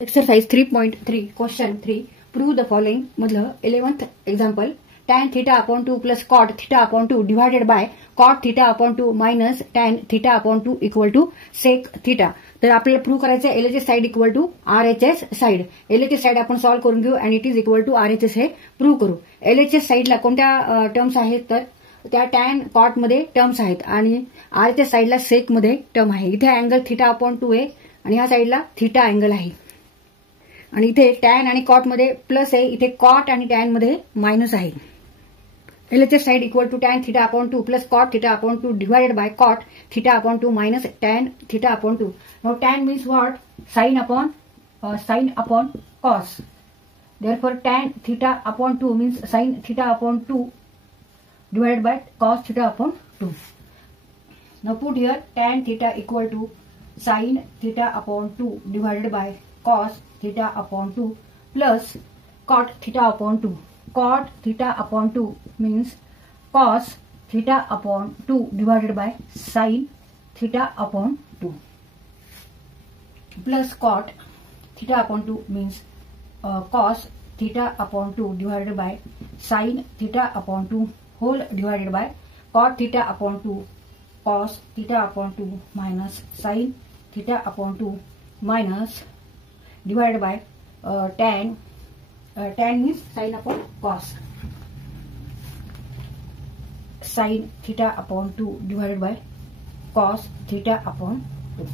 Exercise 3.3 question 3 prove the following मधलं 11th example tan theta upon 2 plus cot theta upon 2 divided by cot theta upon 2 minus tan theta upon 2 equal to sec theta. तर आपल्याला prove करायचं आहे LHS side equal to RHS side. LHS side आपण solve करून घेऊ आणि it is equal to RHS हे prove करू. LHS साइडला कोणत्या टर्म्स आहेत तर त्या टॅन कॉट मध्ये टर्म्स आहेत आणि RHS साइडला सेक मध्ये टर्म आहे. इथे अँगल थीटा अपॉन 2 आहे आणि ह्या साइडला थीटा अँगल आहे आणि इथे टॅन आणि कॉट मध्ये प्लस आहे, इथे कॉट आणि टॅन मध्ये मायनस आहे. LHS side equal to tan theta upon 2 plus cot theta upon 2 divided by cot theta upon 2 minus tan theta upon 2. Now tan means what? Sine upon cos. Therefore tan theta upon 2 means sine theta upon 2 divided by cos theta upon 2. Now put here tan theta equal to sin theta upon 2 divided by cos theta upon 2 plus cot theta upon 2. Cot theta upon 2 means cos theta upon 2 divided by sin theta upon 2 plus cot theta upon 2 means cos theta upon 2 divided by sin theta upon 2 whole divided by cot theta upon 2 cos theta upon 2 minus sin theta upon 2 minus divided by tan means sin upon cos, sin theta upon 2 divided by cos theta upon 2.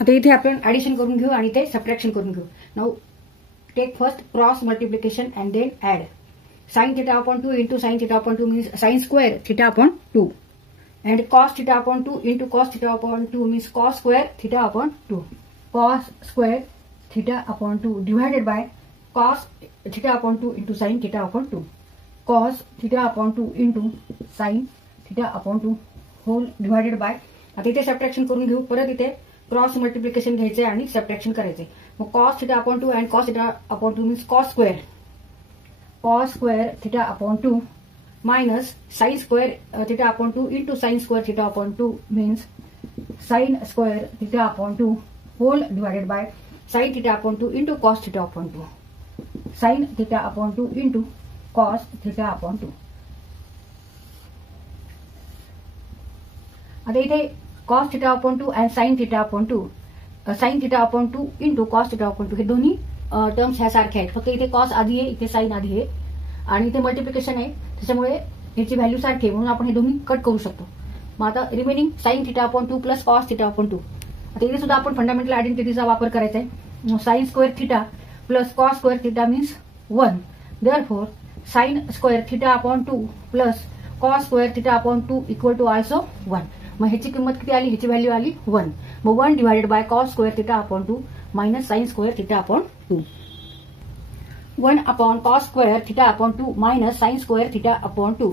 आता इथे आपण addition करून घेऊ आणि ते subtraction करून घेऊ. Now take first cross multiplication and then add. Sin theta upon 2 into sin theta upon 2 means sin square theta upon 2 and cos theta upon 2 into cos theta upon 2 means cos square theta upon 2. Cos square theta upon 2 divided by cos theta upon 2 into sin theta upon 2. Cos theta upon 2 into sin theta upon 2 whole divided by. आता इथे subtraction करून घेऊ. परत इथे cross multiplication घ्यायचे आणि subtraction करायचे. मग cos theta upon 2 and cos theta upon 2 means cos square theta upon 2 minus sin square theta upon 2 into sin square theta upon 2 means sin square theta upon 2 whole divided by sin theta upon 2 into cos theta upon 2. Sin theta upon 2 into cos theta upon 2. आता इथे cos theta upon 2 and sin theta upon 2, sin theta upon 2 into cos theta upon 2 हे दोन्ही terms ह्या सारख्या आहेत. फक्त इथे cos आधी आहे, इथे साइन आधी आहे आणि इथे मल्टिप्लिकेशन आहे, त्याच्यामुळे याची व्हॅल्यू सारखी आहे म्हणून आपण हे दोन्ही कट करू शकतो. मग आता remaining sign theta upon 2 plus cos theta upon 2. आता इथे सुद्धा आपण फंडामेंटल आयडेंटिटीचा वापर करायचा आहे. Sine square theta plus cos square theta means 1. Therefore sine square theta upon 2 plus cos square theta upon 2 equal to also 1. मग ह्याची किंमत किती आली? ह्याची व्हॅल्यू आली 1. मग 1 divided by cos square theta upon 2 minus sine square theta upon 2. 1 upon cos square theta upon 2 minus sine square theta upon 2.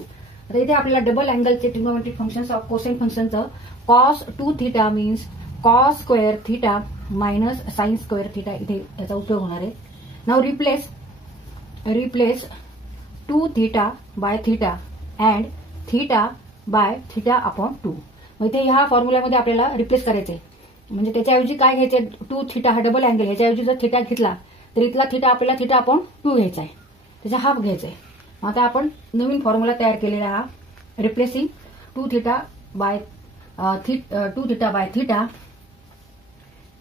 आता इथे आपल्याला डबल अँगलचे ट्रिग्नोमेट्रिक फंक्शन्स ऑफ कोसाइन फंक्शनचं cos 2 theta means cos square theta minus sine square theta इथे याचा उपयोग होणार आहे. Now replace 2 theta by theta and theta by theta upon 2. मग इथे ह्या फॉर्म्युल्यामध्ये आपल्याला रिप्लेस करायचंय. म्हणजे त्याच्याऐवजी काय घ्यायचंय? 2 थीटा हा डबल अँगल, ह्याच्याऐवजी जर थीटा घेतला तर इथला थीटा आपल्याला थीटा अपॉन 2 घ्यायचा आहे, त्याचा हाफ घ्यायचा आहे. आता आपण नवीन फॉर्म्युला तयार केलेला हा replacing 2 theta by theta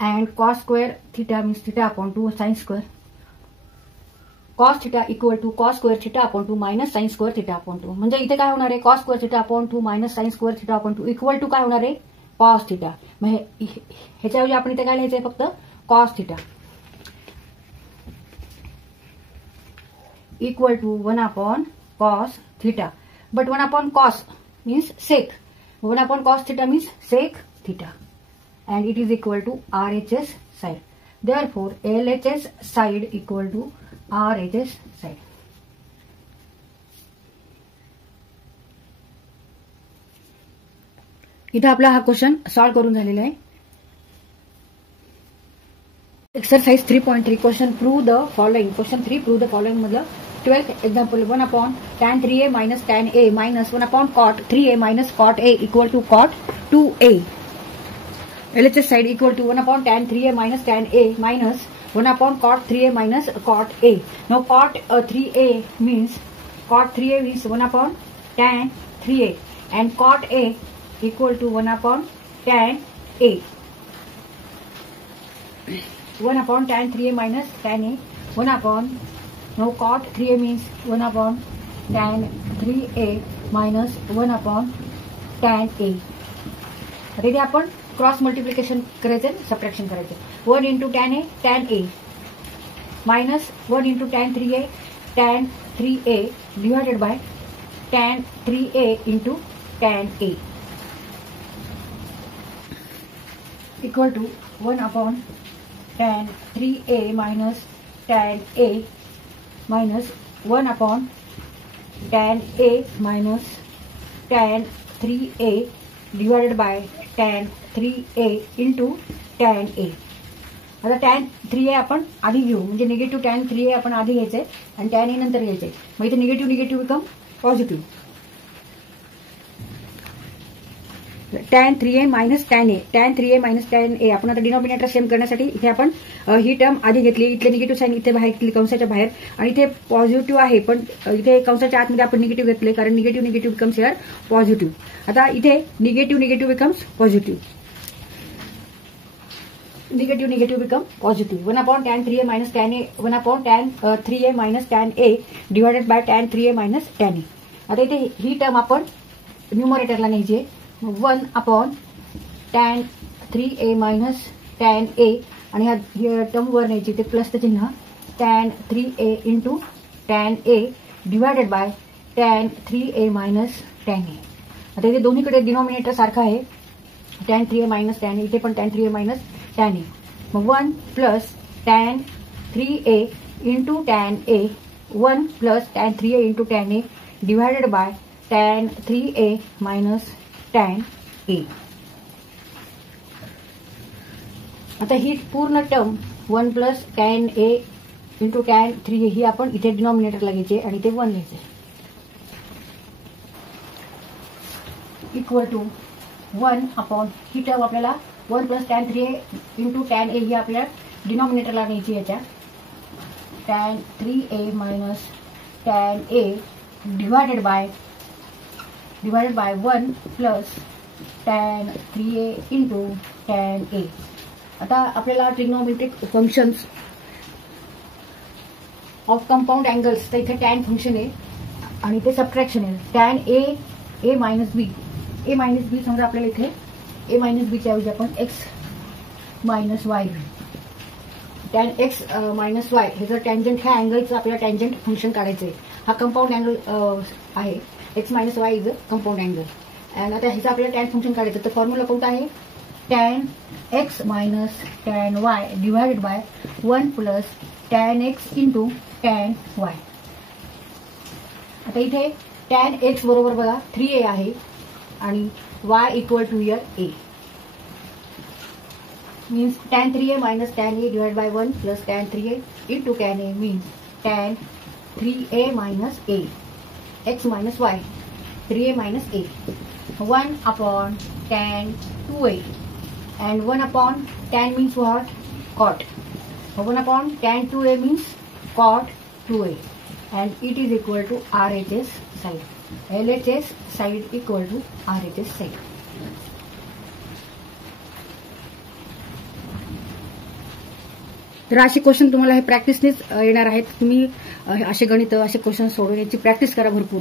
and cos square theta means theta upon 2 sine square cos theta equal to cos square theta upon 2 minus sine square theta upon 2. म्हणजे इथे काय होणार आहे? Cos square theta upon 2 minus sine square theta upon 2 equal to काय होणार आहे? Cos theta. मग ह्याच्याऐवजी आपण इथे काय लिहायचंय? फक्त cos theta equal to 1 upon cos theta. But 1 upon cos means sec. 1 upon cos theta means sec theta. And it is equal to RHS side. Therefore, LHS side equal to RHS side. इथे आपला हा question solve करून झालेला आहे. Exercise 3.3 question prove the following. Question 3 prove the following मधलं 12th example 1 upon tan 3a minus tan a minus 1 upon cot 3a minus cot a equal to cot 2a. LHS side equal to 1 upon tan 3a minus tan a minus 1 upon cot 3a minus cot a. Now cot 3a means 1 upon tan 3a and cot a equal to 1 upon tan a. 1 upon tan 3a minus tan a 1 upon, now cot 3a means 1 upon tan 3a minus 1 upon tan a. आता इथे आपण cross multiplication करायचं, subtraction करायचं. 1 into tan A minus 1 into tan 3a divided by tan 3a into tan A equal to 1 upon tan 3a minus tan A minus 1 upon tan A minus tan 3a divided by tan 3a into tan A. आता tan 3a आपण आधी घेऊ, म्हणजे negative tan 3a आपण आधी घ्यायचंय आणि tan A नंतर घ्यायचंय. मग इथे negative become positive. Tan 3a minus tan A minus tan A. आपण आता डिनॉमिनेटर सेम करण्यासाठी इथे आपण ही टर्म आधी घेतली, इथले निगेटिव्ह साईन इथे बाहेर घेतली कंसाच्या बाहेर, आणि इथे पॉझिटिव्ह आहे पण इथे कंसाच्या आतमध्ये आपण निगेटिव्ह घेतले कारण निगेटिव्ह बिकम्स हिअर पॉझिटिव्ह. आता इथे negative becomes positive. Negative become positive. 1 upon tan 3a minus tan A 1 upon tan 3a minus tan A divided by tan 3a minus tan A. आता इथे ही टर्म आपण न्यूमरेटरला न्यायची आहे. 1 upon tan 3a minus tan A आणि ह्या term वर न्यायची, ते प्लसचं चिन्ह, tan 3a into tan A divided by tan 3a minus tan A. आता इथे दोन्हीकडे डिनॉमिनेटर सारखं आहे, टॅन 3a मायनस टॅन ए, इथे पण tan 3a minus tan A. मग 1 plus tan 3a into tan A 1 plus tan 3a into tan A divided by tan 3a minus tan A. आता ही पूर्ण term 1 plus tan A into tan 3a ही आपण इथे डिनॉमिनेटरला घ्यायचे आणि ते 1 घ्यायचे इक्वल टू 1 अपॉन ही टर्म आपल्याला 1 plus tan 3a into tan A ही आपल्याला डिनॉमिनेटरला न्यायची. याच्या tan 3a minus tan A divided by 1 plus tan 3a into tan A. आता आपल्याला trigonometric functions of compound angles, तर इथे टॅन फंक्शन आहे आणि ते सबट्रॅक्शन आहे. टॅन ए मायनस बी समजा आपल्याला इथे ए मायनस बीच्या ऐवजी आपण एक्स मायनस वाय घेऊ. टॅन एक्स मायनस वाय हे जर टँजंट, ह्या अँगलचं आपल्याला टँजंट फंक्शन काढायचं आहे. हा कंपाऊंड अँगल आहे, x minus Y is a compound angle. आणि आता ह्याचं आपल्याला टॅन फंक्शन काढायचं, तर फॉर्म्युला कोणता आहे, tan x minus tan y divided by 1 plus tan x into tan y. आता इथे टॅन एक्स बरोबर बघा 3a आहे आणि y equal to here a means tan 3a minus tan a divide by 1 plus tan 3a into tan a means tan 3a minus a x minus y 3a minus a. 1 upon tan 2a and 1 upon tan means what? Cot. 1 upon tan 2a means cot 2a and it is equal to RHS side. LHS side equal to RHS side. तर असे question तुम्हाला हे प्रॅक्टिसनेच येणार आहेत. तुम्ही असे गणित, असे क्वेश्चन सोडवण्याची प्रॅक्टिस करा भरपूर.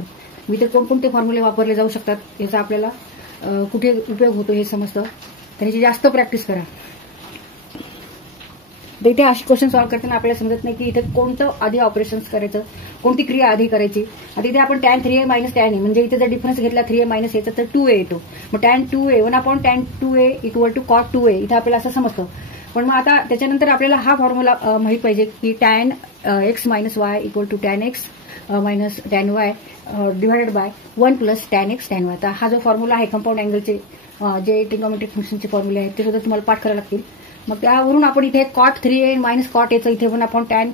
मी तर कोणकोणते फॉर्म्युले वापरले जाऊ शकतात याचा आपल्याला कुठे उपयोग होतो हे समजतं, त्याची जास्त प्रॅक्टिस करा. इथे असे क्वेश्चन सॉल्व्ह करताना आपल्याला समजत नाही की इथे कोणतं आधी ऑपरेशन्स करायचं, कोणती क्रिया आधी करायची. आता इथे आपण टॅन 3a मायनस टॅन ए, म्हणजे इथे जर डिफरन्स घेतला 3a मायनस एचा तर 2a येतो. मग tan 2a 1 upon tan 2a equal to cot 2a इथे आपल्याला असं समजतं. पण मग आता त्याच्यानंतर आपल्याला हा फॉर्म्युला माहित पाहिजे की tan x minus y equal to tan x minus tan y divided by 1 plus tan x tan y. आता हा जो फॉर्म्युला आहे कंपाऊंड अँगलचे जे ट्रिग्नोमेट्रिक फंक्शनचे फॉर्म्युले आहेत ते सुद्धा तुम्हाला पाठ करावे लागतील. मग त्यावरून आपण इथे कॉट 3a मायनस कॉट एचं इथे 1 upon tan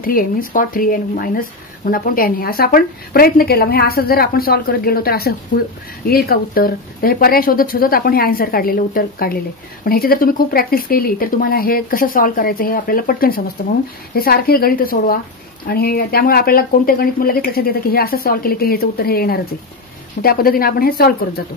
3a means cot 3a minus 1 upon tan हे असं आपण प्रयत्न केला. म्हणजे असं जर आपण सॉल्व्ह करत गेलो तर असं येईल का उत्तर. तर हे पर्याय शोधत शोधत आपण हे आन्सर काढलेलं, उत्तर काढलेले. पण ह्याची जर तुम्ही खूप प्रॅक्टिस केली तर तुम्हाला हे कसं सॉल्व्ह करायचं हे आपल्याला पटकन समजतं. म्हणून हे सारखे गणित सोडवा आणि त्यामुळे आपल्याला कोणते गणित लगेच लक्षात येतं की हे असं सॉल्व्ह केलं की ह्याचं उत्तर हे येणारच आहे. त्या पद्धतीने आपण हे सॉल्व्ह करत जातो.